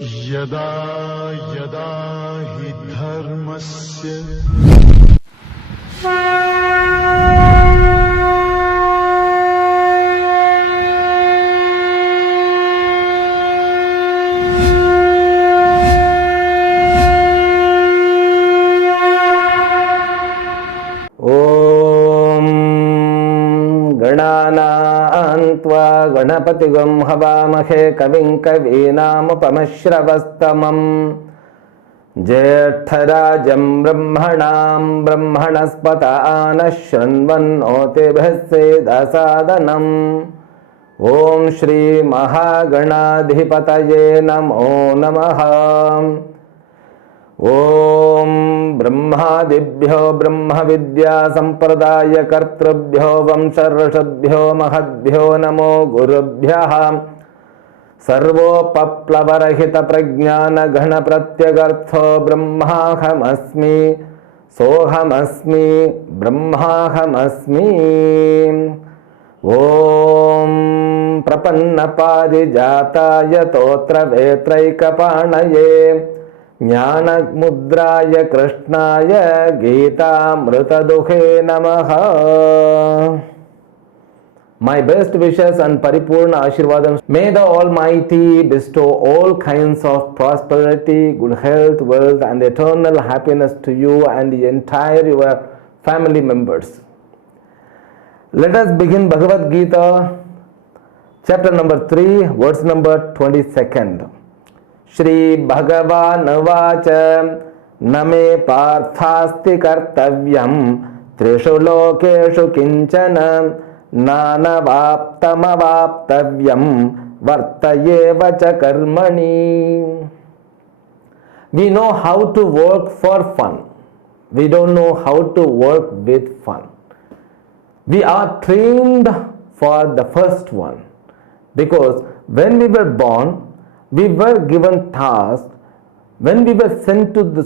यदा यदा हि धर्मस्य गणानान्त्वा गणपतिगं हवामहे कविं कवीनामुपमश्रवस्तमम् ज्येष्ठराजं ब्रह्मणां ब्रह्मणस्पत आनः शृण्वन्नोतिभिः सेदसादनम् ॐ श्री महागणाधिपतये नमो नमः। ओम ब्रह्मादिभ्यो ब्रह्म विद्या संप्रदाय कर्तृभ्यो वंशर्षभ्यो महद्भ्यो नमो गुरुभ्यः। सर्वोपप्लवरहित प्रज्ञान घन प्रत्यगर्थो ब्रह्माहमस्मि सोहमस्मि ब्रह्माहमस्मि। ओम प्रपन्न पारिजाताय तोत्र वेत्रैकपाणये ज्ञान मुद्राय कृष्णाय गीतामृतदुहे नमः। My best wishes and Paripurna Ashirvadam. May the Almighty bestow all kinds of prosperity, good health, wealth and eternal happiness to you and the entire your family members. Let us begin Bhagavad Gita, chapter number 3, verse number 22. Shri भगवानुवाच न मे पार्थास्ति कर्तव्यं त्रिषु लोकेषु किंचन नानवाप्तमवाप्तव्यं वर्तयेव च कर्मणि. We know how to work for fun. We don't know how to work with fun. We are trained for the first one because when we were born, we were given tasks. When we were sent to the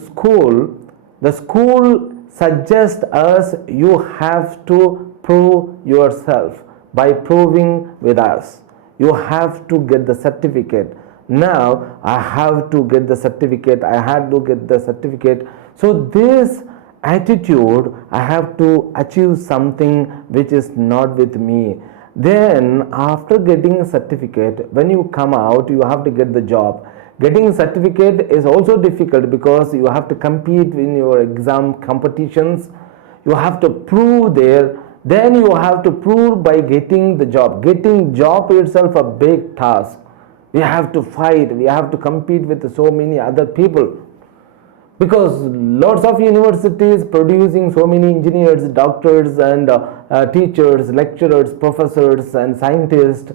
school suggests us you have to prove yourself by proving with us. You have to get the certificate. Now I have to get the certificate. I had to get the certificate. So this attitude, I have to achieve something which is not with me. Then after getting a certificate, when you come out, you have to get the job. Getting a certificate is also difficult because you have to compete in your exam competitions. You have to prove there. Then you have to prove by getting the job. Getting job itself a big task. We have to fight. We have to compete with so many other people. Because lots of universities producing so many engineers, doctors and teachers, lecturers, professors and scientists.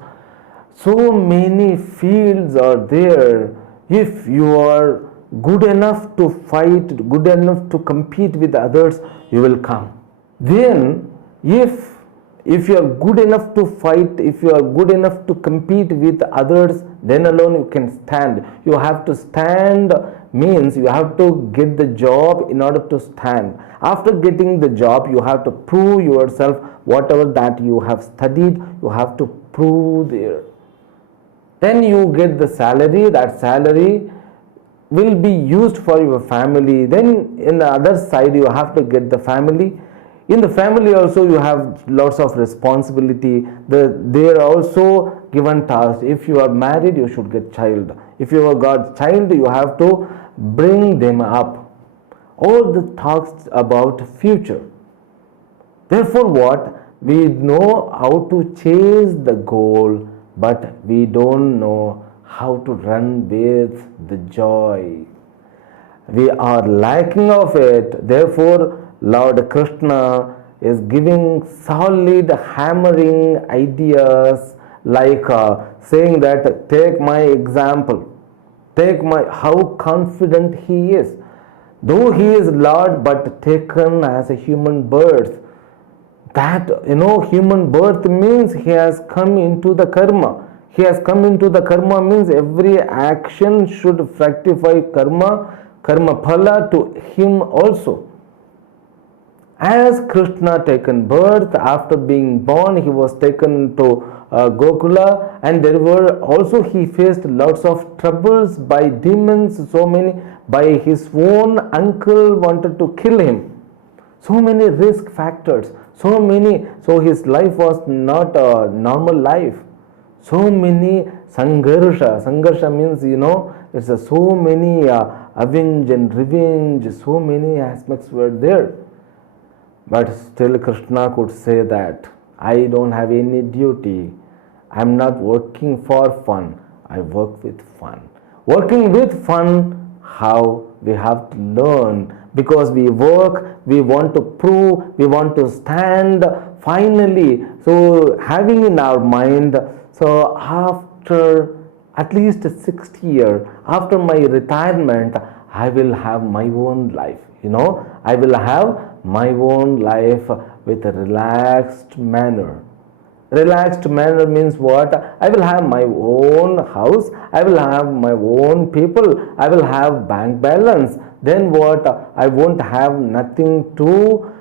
So many fields are there. If you are good enough to fight, good enough to compete with others, you will come. Then if you are good enough to fight, if you are good enough to compete with others, then alone you can stand. You have to stand means you have to get the job in order to stand. After getting the job, you have to prove yourself. Whatever that you have studied, you have to prove there. Then you get the salary. That salary will be used for your family. Then in the other side, you have to get the family. In the family also you have lots of responsibility. They are also given tasks. If you are married, you should get child. If you have got child, you have to bring them up. All the talks about future. Therefore what? We know how to chase the goal, but we don't know how to run with the joy. We are lacking of it. Therefore Lord Krishna is giving solid hammering ideas like saying that take my example, take my how confident he is. Though he is Lord but taken as a human birth. That human birth means he has come into the karma. He has come into the karma means every action should fructify karma phala to him also. As Krishna taken birth, after being born, he was taken to Gokula, and there were also he faced lots of troubles by demons, so many, by his own uncle wanted to kill him. So many risk factors, so his life was not a normal life. So many sangarsha means, it's so many avenge and revenge, so many aspects were there. But still Krishna could say that I don't have any duty. I'm not working for fun. I work with fun. Working with fun, how? We have to learn, because we work, we want to prove, we want to stand finally. So having in our mind, so after at least 60 years, after my retirement, I will have my own life. I will have my own life with a relaxed manner. Relaxed manner means what? I will have my own house, I will have my own people, I will have bank balance. Then what? I won't have nothing to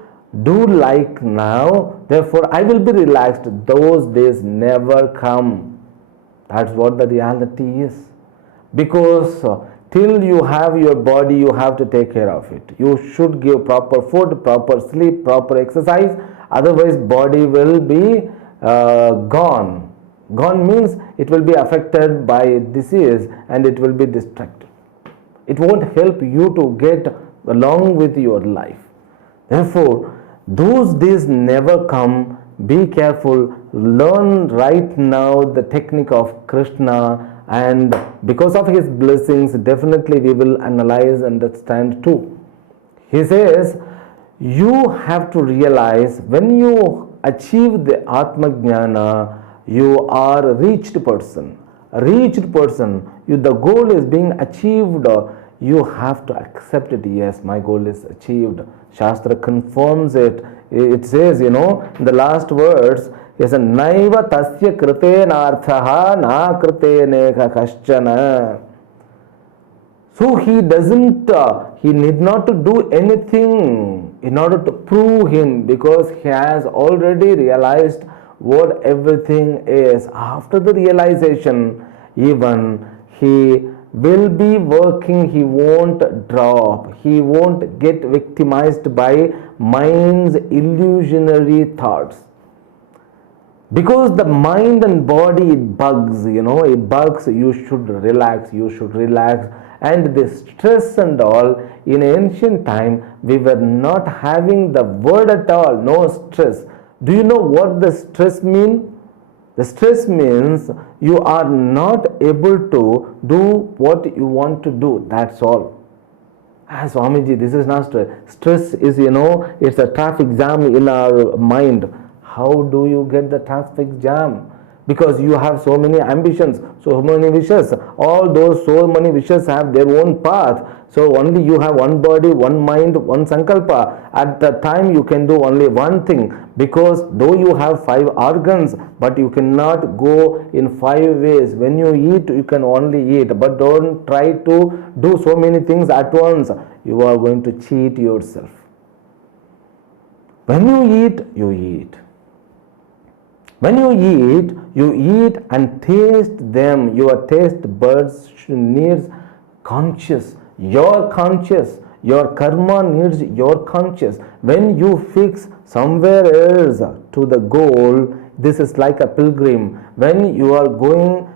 do like now. Therefore, I will be relaxed. Those days never come. That's what the reality is. Because till you have your body, you have to take care of it. You should give proper food, proper sleep, proper exercise. Otherwise, body will be gone. Gone means it will be affected by disease and it will be distracted. It won't help you to get along with your life. Therefore, those days never come. Be careful. Learn right now the technique of Krishna, and because of his blessings, definitely we will analyze and understand too. He says, you have to realize when you achieve the Atma Jnana, you are a reached person. A reached person, the goal is being achieved. You have to accept it. Yes, my goal is achieved. Shastra confirms it. It says, in the last words, is a naiva tasya krite narthaha na krite neka kaschana. So he doesn't, he need not to do anything in order to prove him, because he has already realized what everything is. After the realization, even he will be working, he won't drop, he won't get victimized by mind's illusionary thoughts. Because the mind and body, it bugs, it bugs. You should relax, and the stress and all, in ancient time we were not having the word at all, no stress. Do you know what the stress means? The stress means you are not able to do what you want to do, that's all. Swamiji, this is not stress. Stress is, it's a traffic jam in our mind. How do you get the traffic jam? Because you have so many ambitions, so many wishes. All those so many wishes have their own path. So only you have one body, one mind, one sankalpa. At the time you can do only one thing, because though you have 5 organs, but you cannot go in 5 ways. When you eat, you can only eat, but don't try to do so many things at once. You are going to cheat yourself. When you eat, you eat. When you eat and taste them. Your taste buds needs conscious. Your conscious. Your karma needs your conscious. When you fix somewhere else to the goal, this is like a pilgrim. When you are going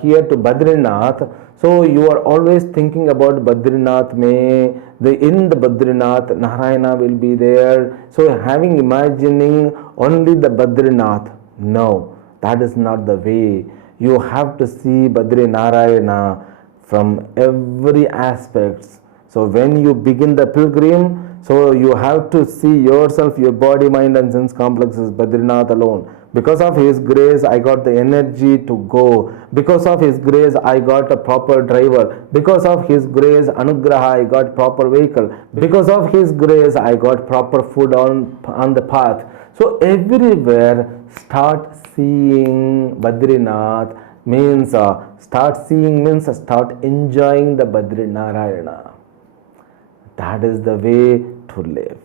here to Badrinath, so you are always thinking about Badrinath in the Badrinath, Narayana will be there. So imagining only the Badrinath. No, that is not the way. You have to see Badri Narayana from every aspect. So when you begin the pilgrim, so you have to see yourself, your body, mind and sense complexes, Badrinath alone. Because of his grace, I got the energy to go. Because of his grace, I got a proper driver. Because of his grace, Anugraha, I got proper vehicle. Because of his grace, I got proper food on the path. So everywhere, start seeing Badrinath means start enjoying the Badri Narayana. That is the way to live.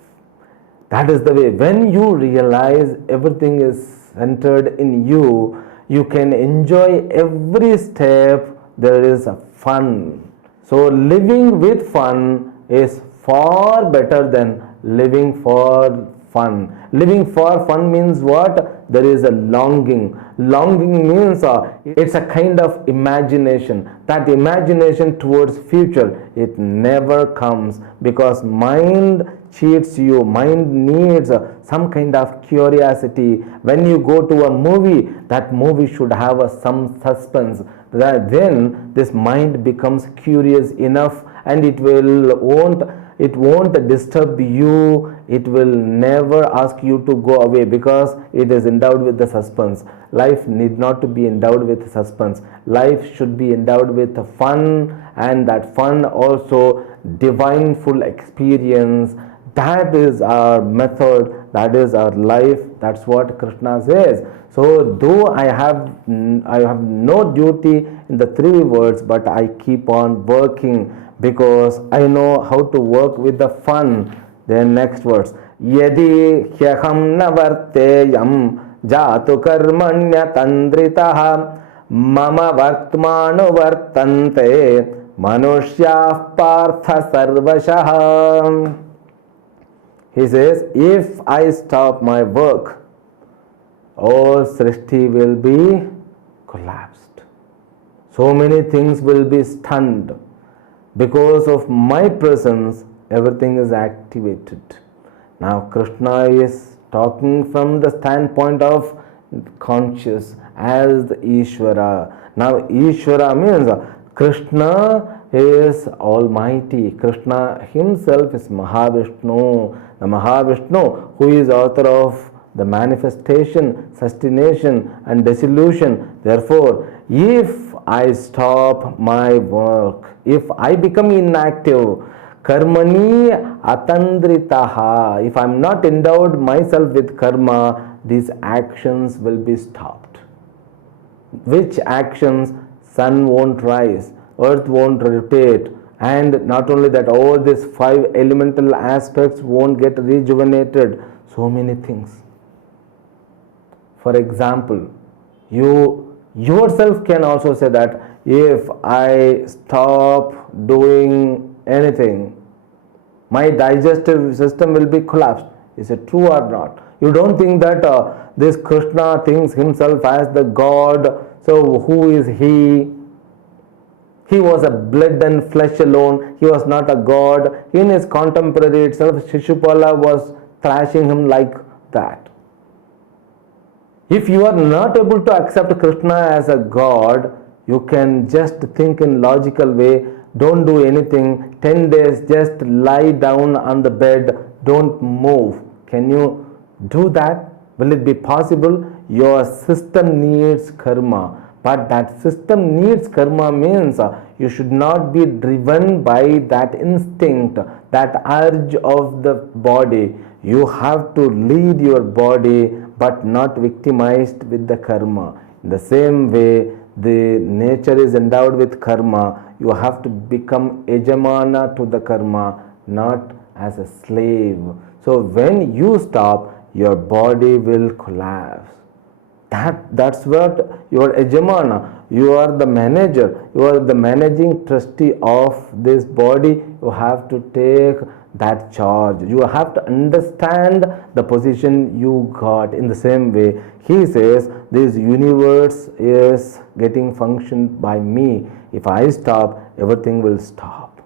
That is the way. When you realize everything is centered in you, you can enjoy every step. There is a fun. So living with fun is far better than living for fun. Living for fun means what? There is a longing. Longing means it's a kind of imagination. That imagination towards future, it never comes because mind cheats you. Mind needs some kind of curiosity. When you go to a movie, that movie should have some suspense. Then this mind becomes curious enough, and it won't disturb you. It will never ask you to go away because it is endowed with the suspense. Life need not to be endowed with suspense. Life should be endowed with fun, and that fun also divine full experience. That is our method, that is our life. That's what Krishna says. So though I have no duty in the three words, but I keep on working because I know how to work with the fun. Then next words, yadi hyaham navarteyam jatu karmanya tandritaha mama vartmanu vartante manushya partha sarvashah. He says, if I stop my work, all Srishti will be collapsed. So many things will be stunned. Because of my presence, everything is activated. Now Krishna is talking from the standpoint of conscious as the Ishvara. Now Ishvara means Krishna is Almighty. Krishna himself is Mahavishnu. The Mahavishnu who is author of the manifestation, sustentation and dissolution. Therefore, if I stop my work, if I become inactive, karmani atandritaha, if I am not endowed myself with karma, these actions will be stopped. Which actions? Sun won't rise, earth won't rotate, and not only that, all these five elemental aspects won't get rejuvenated. So many things. For example, you yourself can also say that if I stop doing anything, my digestive system will be collapsed. Is it true or not? You don't think that this Krishna thinks himself as the God. So who is he? He was a blood and flesh alone. He was not a god. In his contemporary itself, Shishupala was thrashing him like that. If you are not able to accept Krishna as a god, you can just think in logical way. Don't do anything. 10 days, just lie down on the bed. Don't move. Can you do that? Will it be possible? Your system needs karma. But that system needs karma means you should not be driven by that instinct, that urge of the body. You have to lead your body but not victimized with the karma. In the same way, the nature is endowed with karma. You have to become ejamana to the karma, not as a slave. So when you stop, your body will collapse. That's what you are ejamana. You are the manager. You are the managing trustee of this body. You have to take that charge. You have to understand the position you got. In the same way, he says this universe is getting functioned by me. If I stop, everything will stop.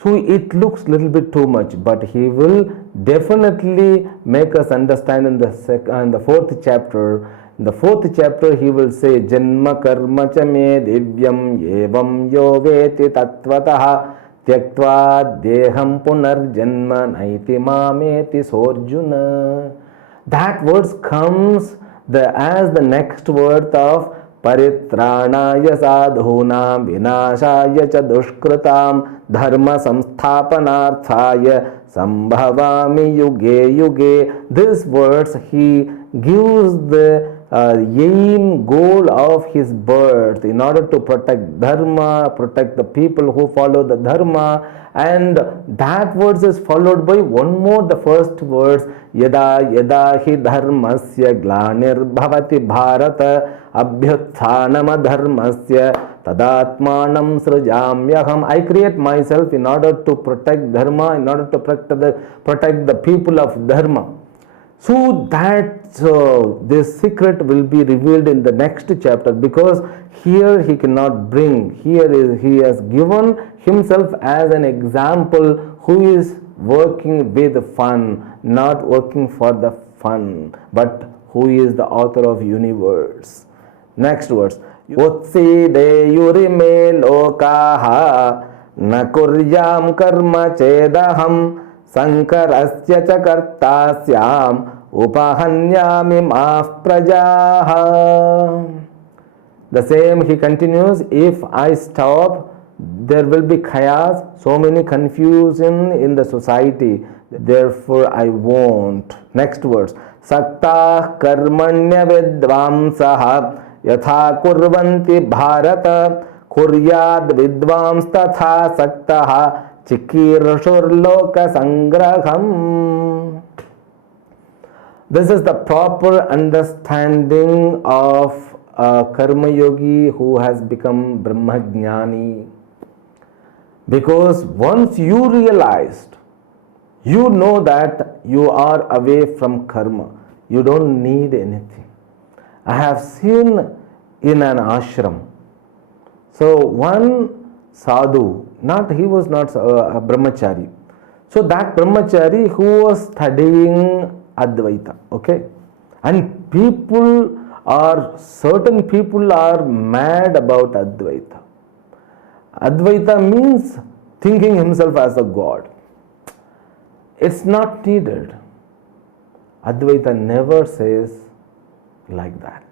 So it looks little bit too much, but he will definitely make us understand in the fourth chapter. In the fourth chapter, he will say, Janma karma cha me divyam evam yo veti tattvataha tyaktva deham punar janma naiti mameti sorjuna. That words comes as the next word of Paritranaya sadhunam vinashaya cha dushkritam dharma samsthapanarthaya sambhavami yuge yuge. These words he gives the aim, goal of his birth, in order to protect dharma, protect the people who follow the dharma. And that verse is followed by one more, the first verse, yada yada hi dharmasya glanir bhavati bharata abhyutthanam dharmasya tadatmanam srujamyaham. I create myself in order to protect dharma, in order to protect the people of dharma. So that this secret will be revealed in the next chapter, because here he cannot bring, he has given himself as an example who is working with fun, not working for the fun, but who is the author of universe. Next verse. Utsideyurime lokaha na kuryam karma chedaham sankarasya cha kartasyam upahanyami maf prajaha. The same he continues, if I stop, there will be chaos, so many confusion in the society, therefore I won't. Next verse. Sakta karmanya vidvamsaha yatha kurvanti bharata kuryad vidvams tatha saktaha chikirshur loka sangraham. This is the proper understanding of a karma yogi who has become brahmajnani. Because once you realized, you know that you are away from karma, you don't need anything. I have seen in an ashram, so one sadhu, he was not a brahmachari. So that brahmachari who was studying Advaita, okay, and certain people are mad about Advaita. Advaita means thinking himself as a god. It's not needed. Advaita never says like that.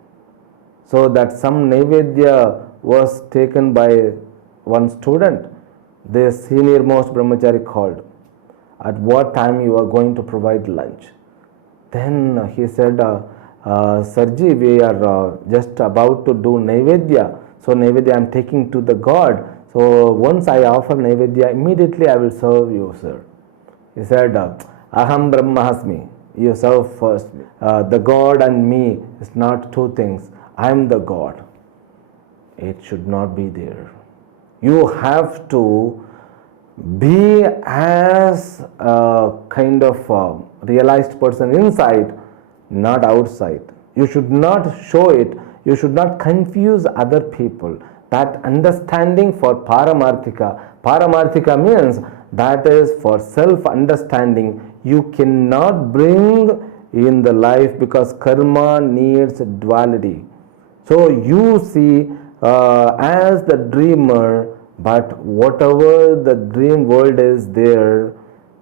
So that some Naivedya was taken by one student, the senior most brahmachari called, at what time you are going to provide lunch. Then he said, Sarji, we are just about to do Naivedya. So Naivedya I am taking to the god. So once I offer Naivedya, immediately I will serve you, sir. He said, Aham Brahmasmi. You serve first. The God and me is not two things. I am the God. It should not be there. You have to be as a kind of realized person inside, not outside. You should not show it. You should not confuse other people. That understanding for Paramarthika. Paramarthika means that is for self-understanding. You cannot bring in the life because karma needs duality. So you see as the dreamer, but whatever the dream world is there,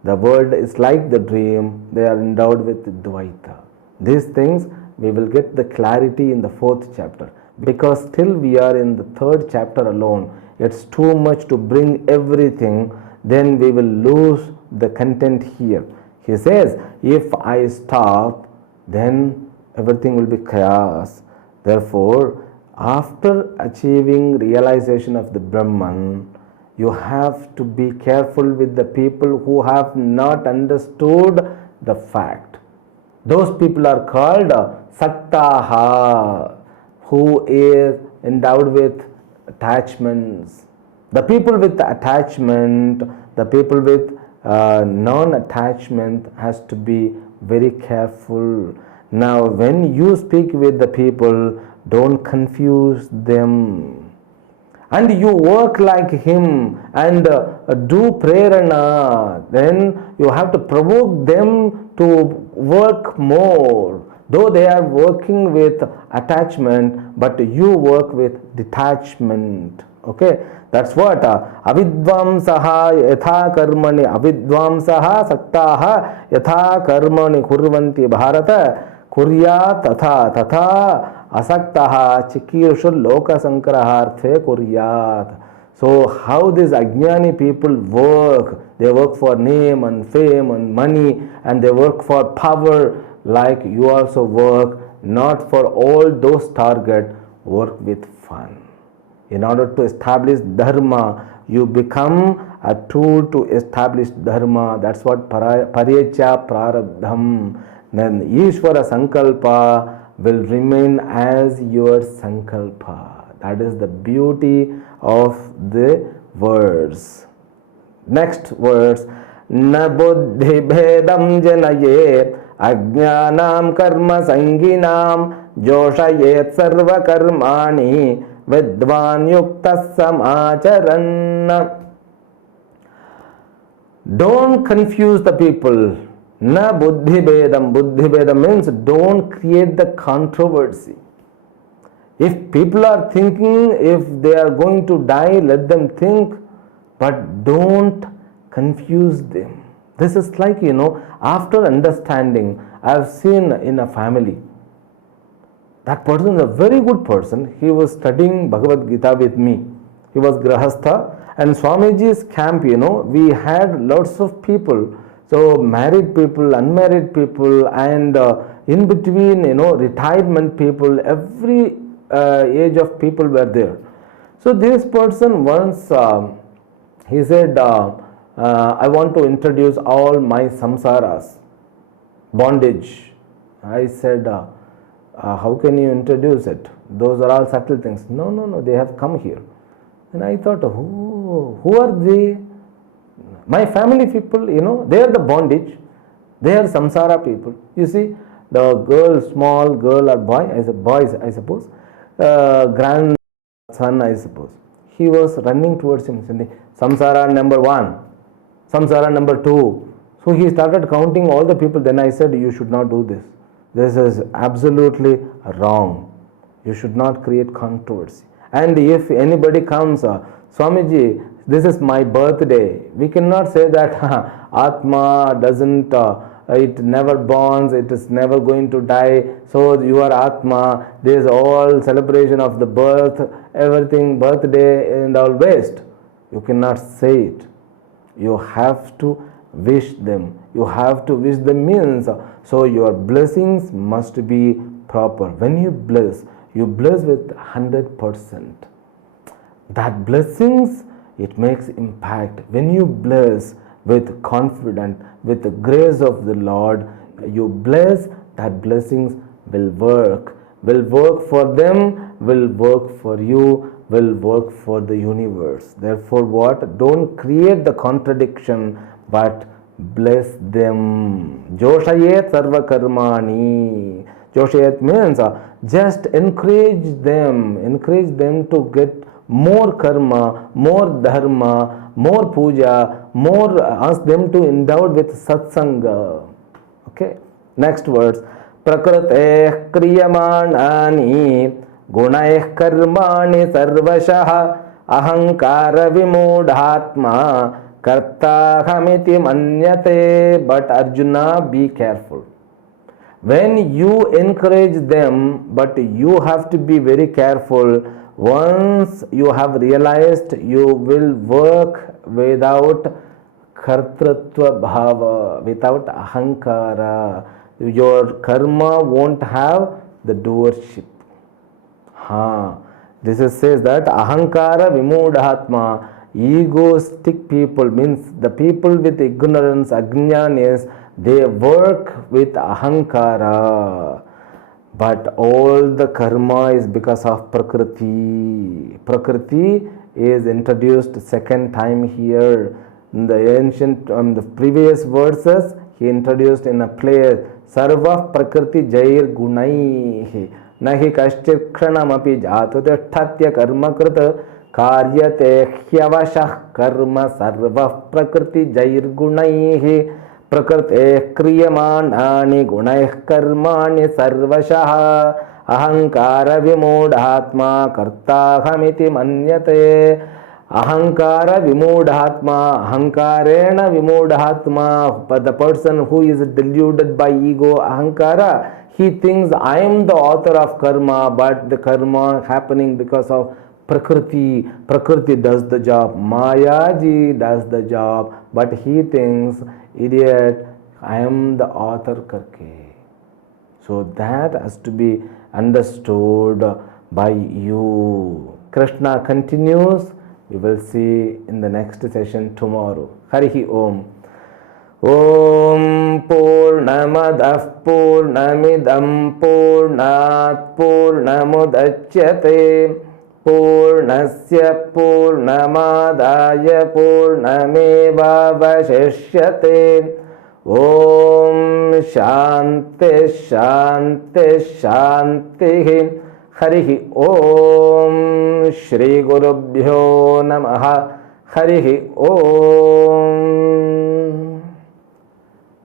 the world is like the dream, they are endowed with Dvaita. These things we will get the clarity in the 4th chapter, because still we are in the 3rd chapter alone. It's too much to bring everything, then we will lose the content here. He says, if I stop, then everything will be chaos. Therefore, after achieving realization of the Brahman, you have to be careful with the people who have not understood the fact. Those people are called Saktaha, who is endowed with attachments. The people with attachment, the people with non-attachment has to be very careful. Now, when you speak with the people, don't confuse them. And you work like him and do prerana, then you have to provoke them to work more. Though they are working with attachment, but you work with detachment. Okay, that's what avidvamsaha yatha karmani avidvamsaha saktaha yatha karmani kurvanti bharata kurya tatha asaktaha chikirshur loka sankraharthe kuryat. So how these ajnani people work? They work for name and fame and money, and they work for power. Like you also work, not for all those target, work with fun. In order to establish dharma, you become a tool to establish dharma. That's what Paryecha Prarabdham. Then Ishvara Sankalpa will remain as your Sankalpa. That is the beauty of the words. Next verse. Na buddhi bhedam janayet ajnanam karma sanginam joshayet sarva karmani vidvan yuktas samacharan. Don't confuse the people. Na buddhi bedam. Buddhi bedam means don't create the controversy. If people are thinking, if they are going to die, let them think, but don't confuse them. This is like, after understanding, I have seen in a family, that person is a very good person. He was studying Bhagavad Gita with me. He was Grahastha, and Swamiji's camp, we had lots of people. So married people, unmarried people, and in between, retirement people, every age of people were there. So this person once, he said, I want to introduce all my samsaras, bondage. I said, how can you introduce it? Those are all subtle things. No, they have come here. And I thought, who are they? My family people, they are the bondage. They are samsara people. You see, the girl, small girl or boy, I suppose, grandson, I suppose. He was running towards him, saying, samsara number 1, samsara number 2. So he started counting all the people. Then I said, you should not do this. This is absolutely wrong. You should not create controversy. And if anybody comes, Swamiji, this is my birthday, we cannot say that Atma doesn't, it never bonds, it is never going to die, so you are Atma, there is all celebration of the birth, everything, birthday and all waste. You cannot say it. You have to wish them. You have to wish them means, so your blessings must be proper. When you bless with 100%. That blessings, it makes impact. When you bless with confidence, with the grace of the Lord, you bless, that blessings will work for them, will work for you, will work for the universe. Therefore what? Don't create the contradiction, but bless them. Joshayet sarva karmani. Joshayet means just encourage them to get more karma, more dharma, more puja, more, ask them to endow with satsanga. Okay, next words. Prakrate kriyamanani gunaih karmani sarvashah ahankara vimudhatma kartahamiti manyate. But Arjuna, be careful. When you encourage them, but you have to be very careful. Once you have realized, you will work without kartritva bhava, without ahankara. Your karma won't have the doership. This says that ahankara vimudhatma, egoistic people, means the people with ignorance, ajnanis, they work with ahankara. But all the karma is because of Prakriti. Prakriti is introduced second time here. In the ancient, the previous verses, he introduced in a play, Sarva Prakriti Jair Gunaihi Nahi Kashchit Kranamapi Jatuthatya Karma Krita Karyate Hyavashah Karma Sarva Prakriti Jair Gunaihi Prakrite kriyamanani gunaih karmani sarvashah ahankara vimudhatma kartahamiti manyate. Ahankara vimudhatma, ahankarena vimudhatma. But the person who is deluded by ego, ahankara, he thinks I am the author of karma, but the karma happening because of Prakriti. Prakriti does the job, Mayaji does the job, but he thinks, idiot, I am the author karke. So that has to be understood by you. Krishna continues. We will see in the next session tomorrow. Harihi Om. Om Purnamadah Purnamidam Purnat Purnamudachyate Purnasya Purnamadaya Purnamevavashishyate. Om Shanti Shanti Shanti. Harihi Om. Shri Gurubhyo Namaha. Harihi Om.